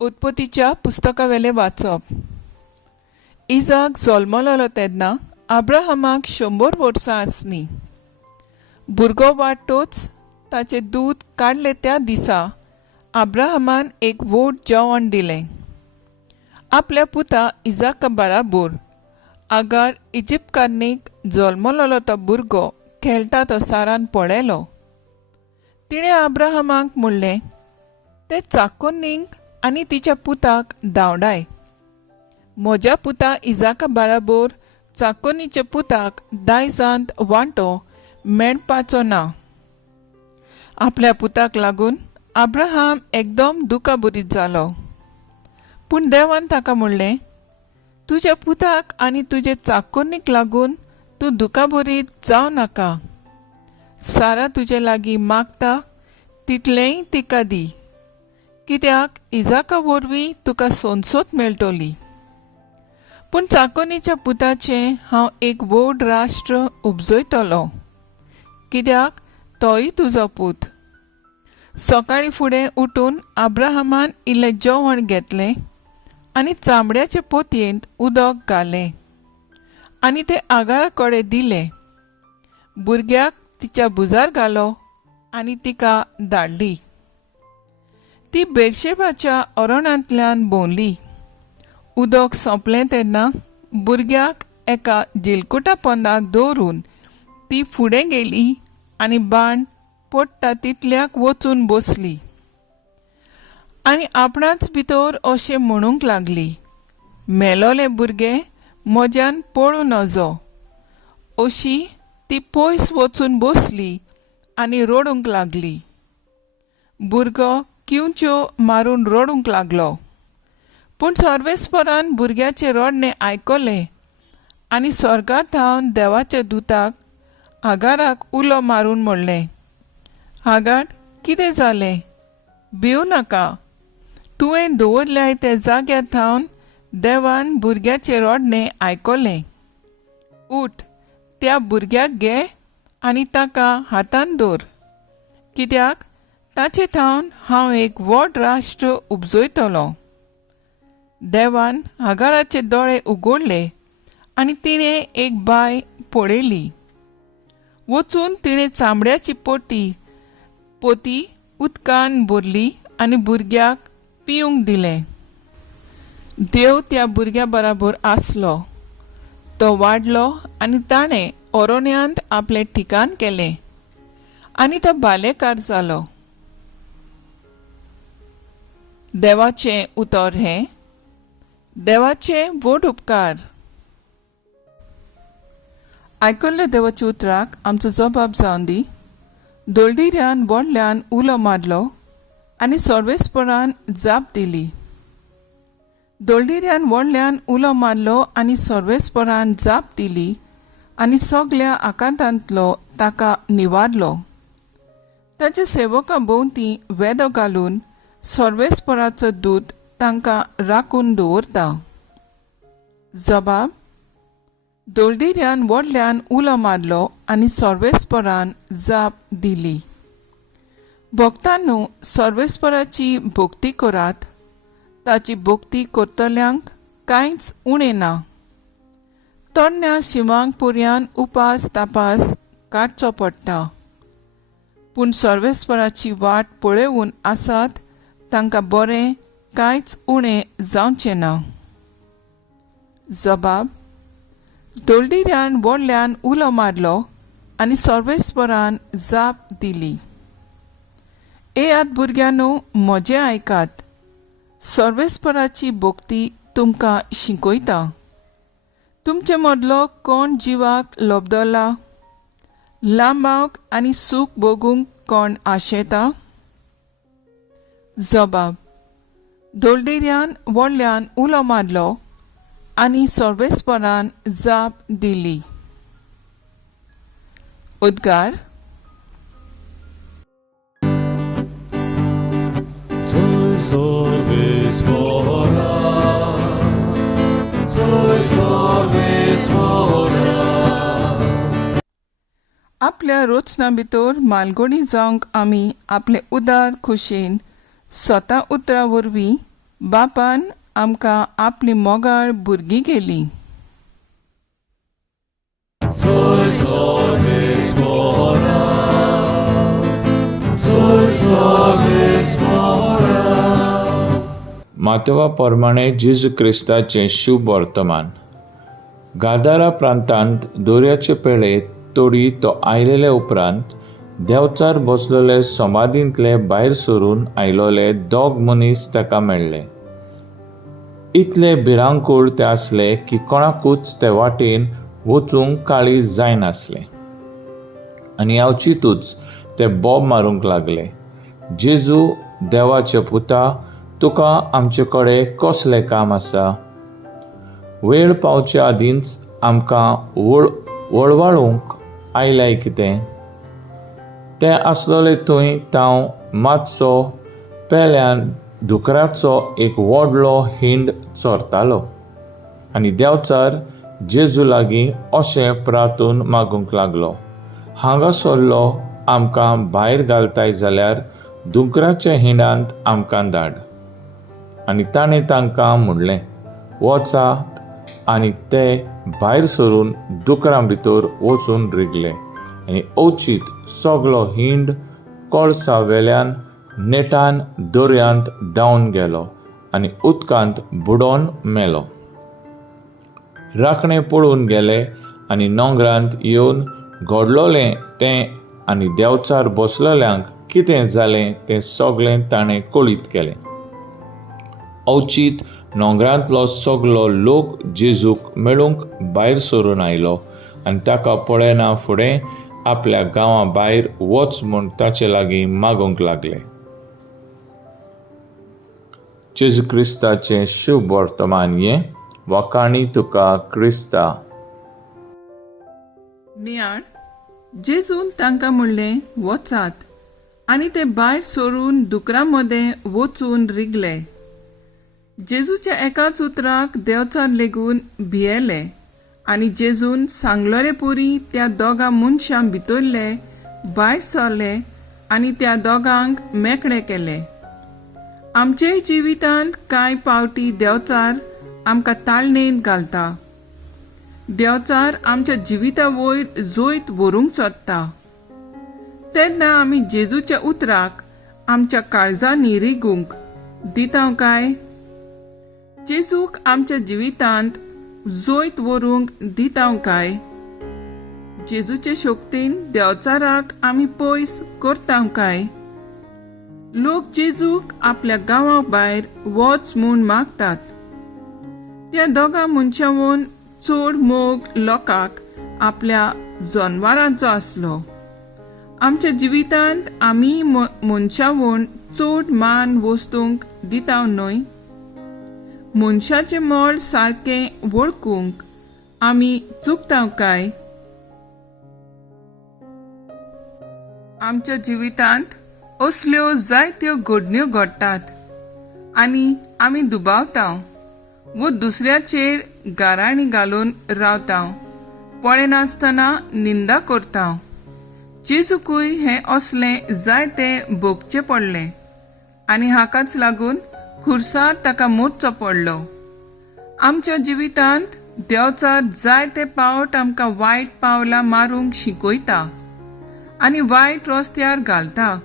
उत्पत्तीच्या पुस्तकावेले वाचप. इजाक जल्मलो तेन्ना अब्राहमाक 100 वर्सां आसलीं. भुरगो वाडटोच ताचे दूद काडले त्या दिसा अब्राहमान एक व्हड जेवण दिलें. आपल्या पुता इजाका बराबर आगार इजिप्तकारनीक जल्मलो तो भुरगो खेळटा तो सारान पळयलो. तिणें अब्राहमाक म्हणलें, ते चाकोनींक आनी तिच्या पुताक धांवडाय. म्हज्या पुता इजाका बराबर चाकोनीच्या पुताक दायजांत वांटो मेळपाचो ना. आपल्या पुताक लागून अब्राहम एकदम दुखाबुरीत जालो. पूण देवान ताका म्हणलें, तुज्या पुताक आनी तुजे चाकोनीक लागून तूं दुखाबुरीत जावं नाका. सारा तुजे लागीं मागता तितलेंय तिका दी, कित्याक इजाका वरवीं तुका सोनसोत मेळटली. पूण चाकोनीच्या पुताचें हांव एक व्हड राष्ट्र उपजयतलो, कित्याक तोय तुजो पूत. सकाळीं फुडें उठून अब्राहमान इल्लें जेवण घेतलें आनी चामड्याचे पोतयेंत उदक घालें आनी तें आगारा कडेन दिलें. भुरग्याक तिच्या भुजार घालो आनी तिका धाडली. ती बेर्शेबाच्या अरणांतल्यान भोंवली. उदक सोंपलें तेन्ना भुरग्याक एका जिलकुटा पोंदाक दवरून ती फुडें गेली आनी बाण पडटा तितल्याक वचून बसली आनी आपणाच भितर अशें म्हणूंक लागली, मेलोलें भुरगें म्हज्यान पळून नजो. अशी ती पयस वचून बसली आनी रडूंक लागली. भुरगो किंच्यो मारून रडूंक लागलो. पूण सर्वेस्परान भुरग्याचें रडणें आयकलें आनी स्वर्गांत धांवन देवाच्या दुताक आगाराक उलो मारून म्हणलें, आगार, कितें जालें? भिवू नाका. तुवें दवरल्याय ते जाग्यार धांवन देवान भुरग्याचें रडणें आयकलें. उठ, त्या भुरग्याक घे आनी ताका हातान दवर, कित्याक ताचे थावन हांव एक व्हड राष्ट्र उपजयतलो. देवान आगाराचे दोळे उगडले आनी तिणें एक बाय पळयली. वचून तिणें चामड्याची पोती उदकान भरली आनी भुरग्याक पिवूंक दिलें. देव त्या भुरग्या बराबर आसलो. तो वाडलो आनी ताणें अरण्यांत आपलें ठिकाण केलें आनी तो बालेकार जालो. देवाचें उतर हें. देवाचे व्हड उपकार. आयकल्ल्या देवाच्या उतराक आमचो जबाब जावन दी. दोळदिऱ्यान व्हडल्यान उलो मारलो आनी सर्वेस्परान जाप दिली. दोळदिऱ्यान व्हडल्यान उलो मारलो आनी सर्वेस्परान जाप दिली आनी सगळ्या आकांतांतलो ताका निवारलो. ताच्या सेवकां भोवतीं वेदो घालून सर्वेस्पराचो दूत तांकां राखून दवरता. जबाब. दोळदिऱ्यान व्हडल्यान उलो मारलो आनी सर्वेस्परान जाप दिली. भक्तांनो, सर्वेस्पराची भक्ती करात. ताची भक्ती करतल्यांक कांयच उणें ना. तरण्या शिवांक पर्यान उपास तापास काडचो पडटा, पूण सर्वेस्पराची वाट पळयून आसात तांकां बरें कांयच उणें जावचें ना. जबाब. दोळदिऱ्यान व्हडल्यान उलो मारलो आनी सर्वेस्परान जाप दिली. येयात भुरग्यांनो, म्हजें आयकात. सर्वेस्पराची भक्ती तुमकां शिकयता. तुमचे मदलो कोण जिवाक लोबदला? लांबावक आनी सूख भोगूंक कोण आशेता? जबाब. दोळदिऱ्यान व्हडल्यान उलो मारलो आनी सर्वेस्परान जाप दिली. उद्गार. आपल्या रोचना भितर मालगोडी जावंक आमी आपले उदार खुशेन स्वता उतरा वरवीं बापान आमकां आपली मोगाळ भुरगीं केली. मातवा प्रमाणे जेजू क्रिस्ताचें शुभ वर्तमान. गादारा प्रांतांत दोर्याचे पेळे तोडी तो आयलेले उपरांत देंवचार बसलेले समाधींतले भायर सरून आयलोले दोग मनीस ताका मेळ्ळे. इतले भिरांकूळ ते आसले की कोणाकूच ते वाटेन वचूंक काळीज जायनासलें. आनी अवचितूच ते बोब मारूंक लागले, जेजू देवाचे पुता, तुका आमचे कडेन कसलें काम आसा? वेळ पावचे आदींच आमकां वळवाळूंक आयलाय कितें? ते आसलोले थंय तांव मातसो पेल्यान दुकराचो एक व्हडलो हिंड चोरतालो. आनी देंवचार जेजू लागीं अशें प्रार्थून मागूंक लागलो, हांगा सरलो आमकां भायर घालताय जाल्यार दुकराच्या हिंडांत आमकां धाड. आनी ताणें तांकां म्हणलें, वचात. आनी ते भायर सरून दुकरां भितर वचून रिगले. आनी अवचीत सगलो हिंड कळसा वेल्यान नेटान दर्यांत धांवन गेलो आनी उदकांत बुडोवन मेलो. राखणे पळून गेले आनी नोंगरांत येवन घडलोलें तें आनी देंवचार बसलेल्यांक कितें जालें तें सगळें ताणें कळीत केलें. अवचीत नोंगरांतलो सगलो लोक जेजूक मेळूंक भायर सरून आयलो आनी ताका पळयना फुडें आपल्या गांवा भायर वच म्हूण ताचे लागीं मागूंक लागले. जेजू क्रिस्ताचें शुभ वर्तमान हें वकाणी तुका क्रिस्ता. नियाळ जेजून तांकां म्हणलें, वचात. आनी ते भायर सरून दुकरां मदें वचून रिगले. जेजूच्या एकाच उतराक देंवचार लेगून भियेले आनी जेजून सांगलोले पुरी त्या दोगा मनशां भितरले भायर सरले आनी त्या दोगांक मेकळे केले. आमचेय जिवितांत कांय पावटी देंवचार आमकां ताळणेंत घालता. देंवचार आमच्या जिविता वयर जोयत व्हरूंक सोदता. तेन्ना आमी जेजूच्या उतराक आमच्या काळजांनी रिगूंक दिता काय? जेजूक आमच्या जिवितांत जोयत व्हरूंक दिता काय? जेजूचे शक्तीन देंवचाराक आमी पयस करता काय? लोक जेजूक आपल्या गांवा भायर वच म्हूण मागतात. त्या दोगा मनशांवन चड मोग लोकांक आपल्या जनावरांचो आसलो. आमच्या जिवितांत आमी मनशांवन चड मान वस्तूंक दिता न्हय. मनशाचें मोल सारकें वळखूंक आमी चुकता काय? आमच्या जिवितांत असल्यो जायत्यो घडण्यो घडटात आनी आमी दुबावता व दुसऱ्याचेर गाराणी घालून रावता, पळयनासतना निंदा करता. जेजूकूय हें असलें जायते भोगचें पडलें आनी हाकाच लागून खुर्सार ताका मोडचो पडलो. आमच्या जिवितांत देंवचार जायते पावट आमकां वायट पावलां मारूंक शिकयता आनी वायट रस्त्यार घालता.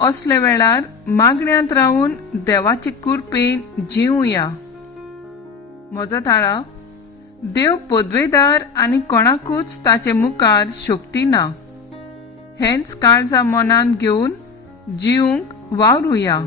असले वेळार मागण्यांत रावून देवाचे कृपेन जिवुया. म्हजो थाळा, देव पदवेदार आनी कोणाकूच ताचे मुखार शक्ती ना. हेंच काळजा मनांत घेवन जिवंक वावरुया.